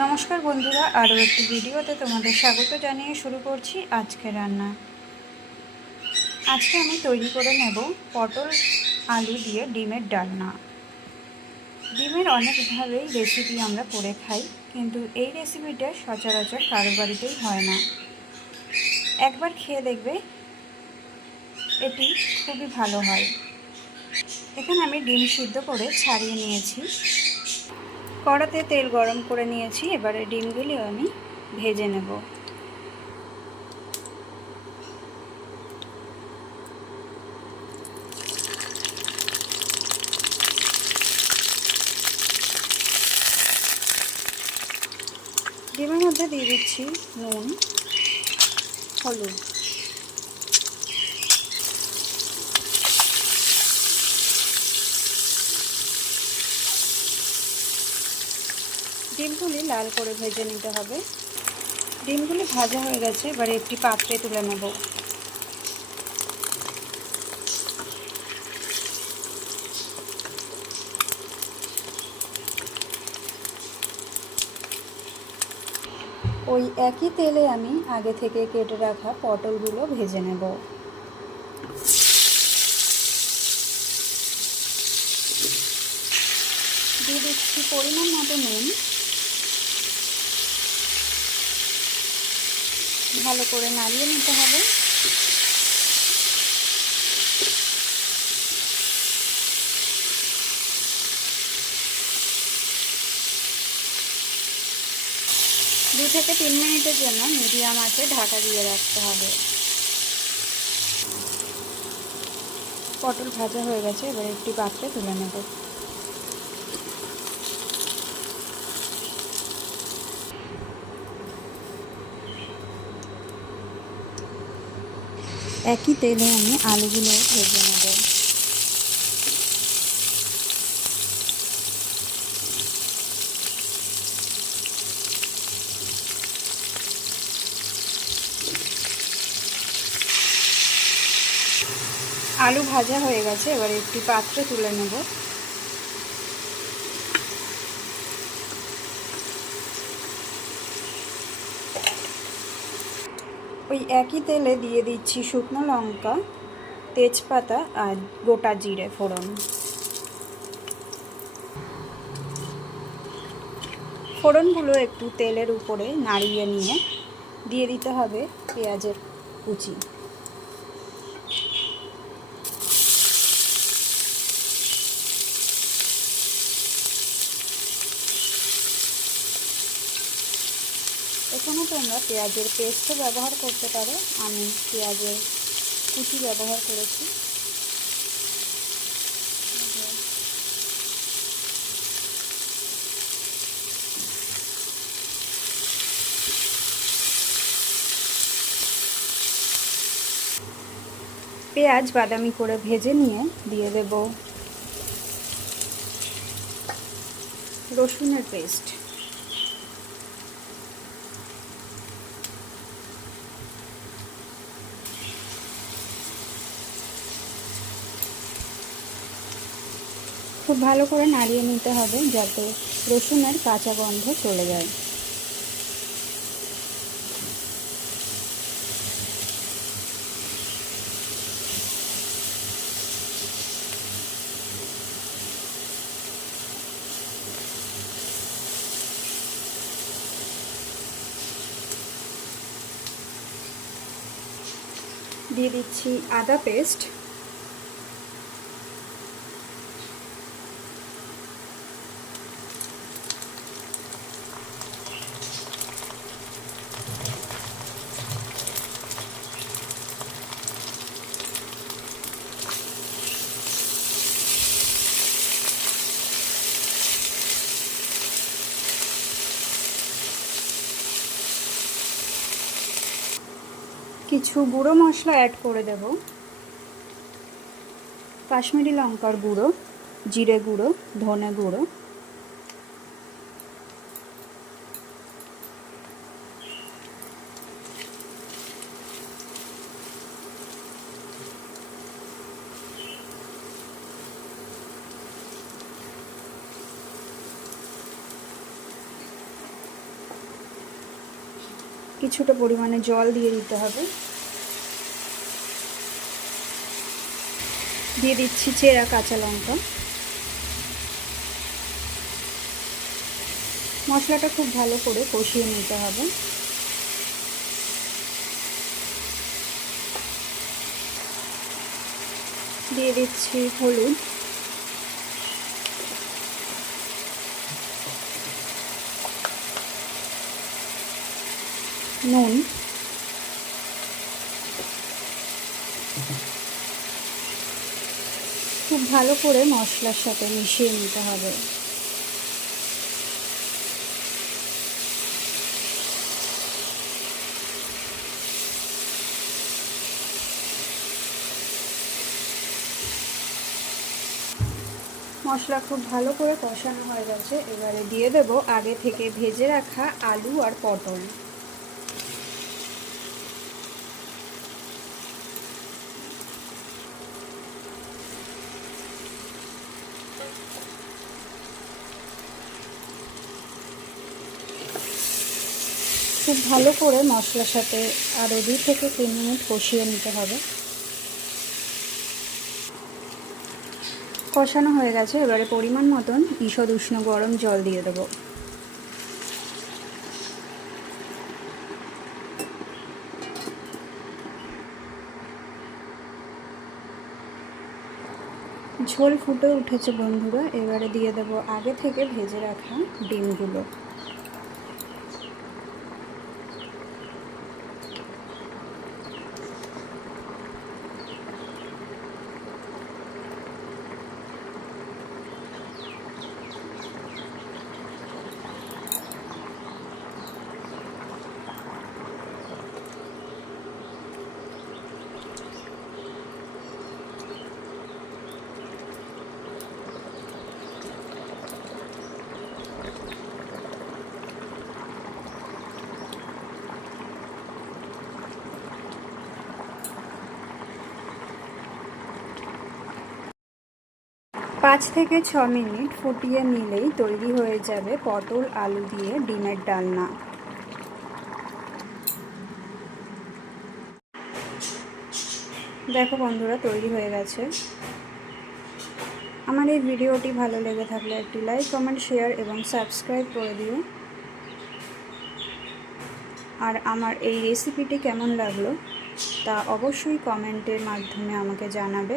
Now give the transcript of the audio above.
নমস্কার বন্ধুরা, আরও একটি ভিডিওতে তোমাদের স্বাগত জানিয়ে শুরু করছি আজকে রান্না। আজকে আমি তৈরি করে নেব পটল আলু দিয়ে ডিমের ডালনা। ডিমের অনেকভাবেই রেসিপি আমরা করে খাই, কিন্তু এই রেসিপিটা সচরাচর কারও বাড়িতেই হয় না। একবার খেয়ে দেখবে এটি খুবই ভালো হয়। এখানে আমি ডিম সিদ্ধ করে ছাড়িয়ে নিয়েছি। কড়াতে তেল গরম করে নিয়েছি, এবারে ডিমগুলি আমি ভেজে নেব। ডিমের মধ্যে দিয়ে দিচ্ছি নুন, হলুদ। ডিমগুলি লাল করে ভেজে নিতে হবে। ডিমগুলি ভাজা হয়ে গেছে, এবারে একটি পাত্রে তুলে নেব। ওই একই তেলে আমি আগে থেকে কেটে রাখা পটলগুলো ভেজে নেব। দিয়ে দিচ্ছি পরিমাণ মতো নুন। ভালো করে নাড়িয়ে নিতে হবে। দু থেকে তিন মিনিটের জন্য মিডিয়াম আছে ঢাকা দিয়ে রাখতে হবে। পটল ভাজা হয়ে গেছে, এবার একটি পাত্রে তুলে নেব। একই তেলে আমি আলুগুলো ভেজে নেব। আলু ভাজা হয়ে গেছে, এবার একটি পাত্রে তুলে নেব। ওই একই তেলে দিয়ে দিচ্ছি শুকনো লঙ্কা, তেজপাতা আর গোটা জিরে ফোড়ন। ফোড়নগুলো একটু তেলের উপরে নাড়িয়ে নিয়ে দিয়ে দিতে হবে পেঁয়াজের কুচি। এখানে তোমরা পেঁয়াজের পেস্টও ব্যবহার করতে পারো। আমি পেঁয়াজের কুচি ব্যবহার করেছি। পেঁয়াজ বাদামি করে ভেজে নিয়ে দিয়ে দেব রসুনের পেস্ট খুব ভালো করে নাড়িয়ে নিতে হবে যাতে রসুনের কাঁচা গন্ধ চলে যায়। দিয়ে দিচ্ছি আদা পেস্ট। কিছু গুঁড়ো মশলা অ্যাড করে দেব। কাশ্মীরি লঙ্কার গুঁড়ো জিরে গুঁড়ো ধনে গুঁড়ো কিছুটা পরিমাণে জল দিয়ে দিতে হবে। দিয়ে দিচ্ছি চেরা কাঁচা লঙ্কা। মশলাটা খুব ভালো করে কষিয়ে নিতে হবে। দিয়ে দিচ্ছি হলুদ। নুন। খুব ভালো করে মশলার সাথে মিশিয়ে নিতে হবে। মশলা খুব ভালো করে কষানো হয়ে গেছে। এবারে দিয়ে দেব আগে থেকে ভেজে রাখা আলু আর পটল। খুব ভালো করে মশলার সাথে আরও দুই থেকে তিন মিনিট কষিয়ে নিতে হবে। কষানো হয়ে গেছে, এবারে পরিমাণ মতন ঈষদ উষ্ণ গরম জল দিয়ে দেবো। ঝোল ফুটে উঠেছে বন্ধুরা, এবারে দিয়ে দেবো আগে থেকে ভেজে রাখা ডিমগুলো। পাঁচ থেকে ছ মিনিট ফুটিয়ে নিলেই তৈরি হয়ে যাবে পটল আলু দিয়ে ডিমের ডালনা। দেখো বন্ধুরা, তৈরি হয়ে গেছে। আমার এই ভিডিওটি ভালো লেগে থাকলে একটি লাইক, কমেন্ট, শেয়ার এবং সাবস্ক্রাইব করে দিও। আর আমার এই রেসিপিটি কেমন লাগল তা অবশ্যই কমেন্টের মাধ্যমে আমাকে জানাবে।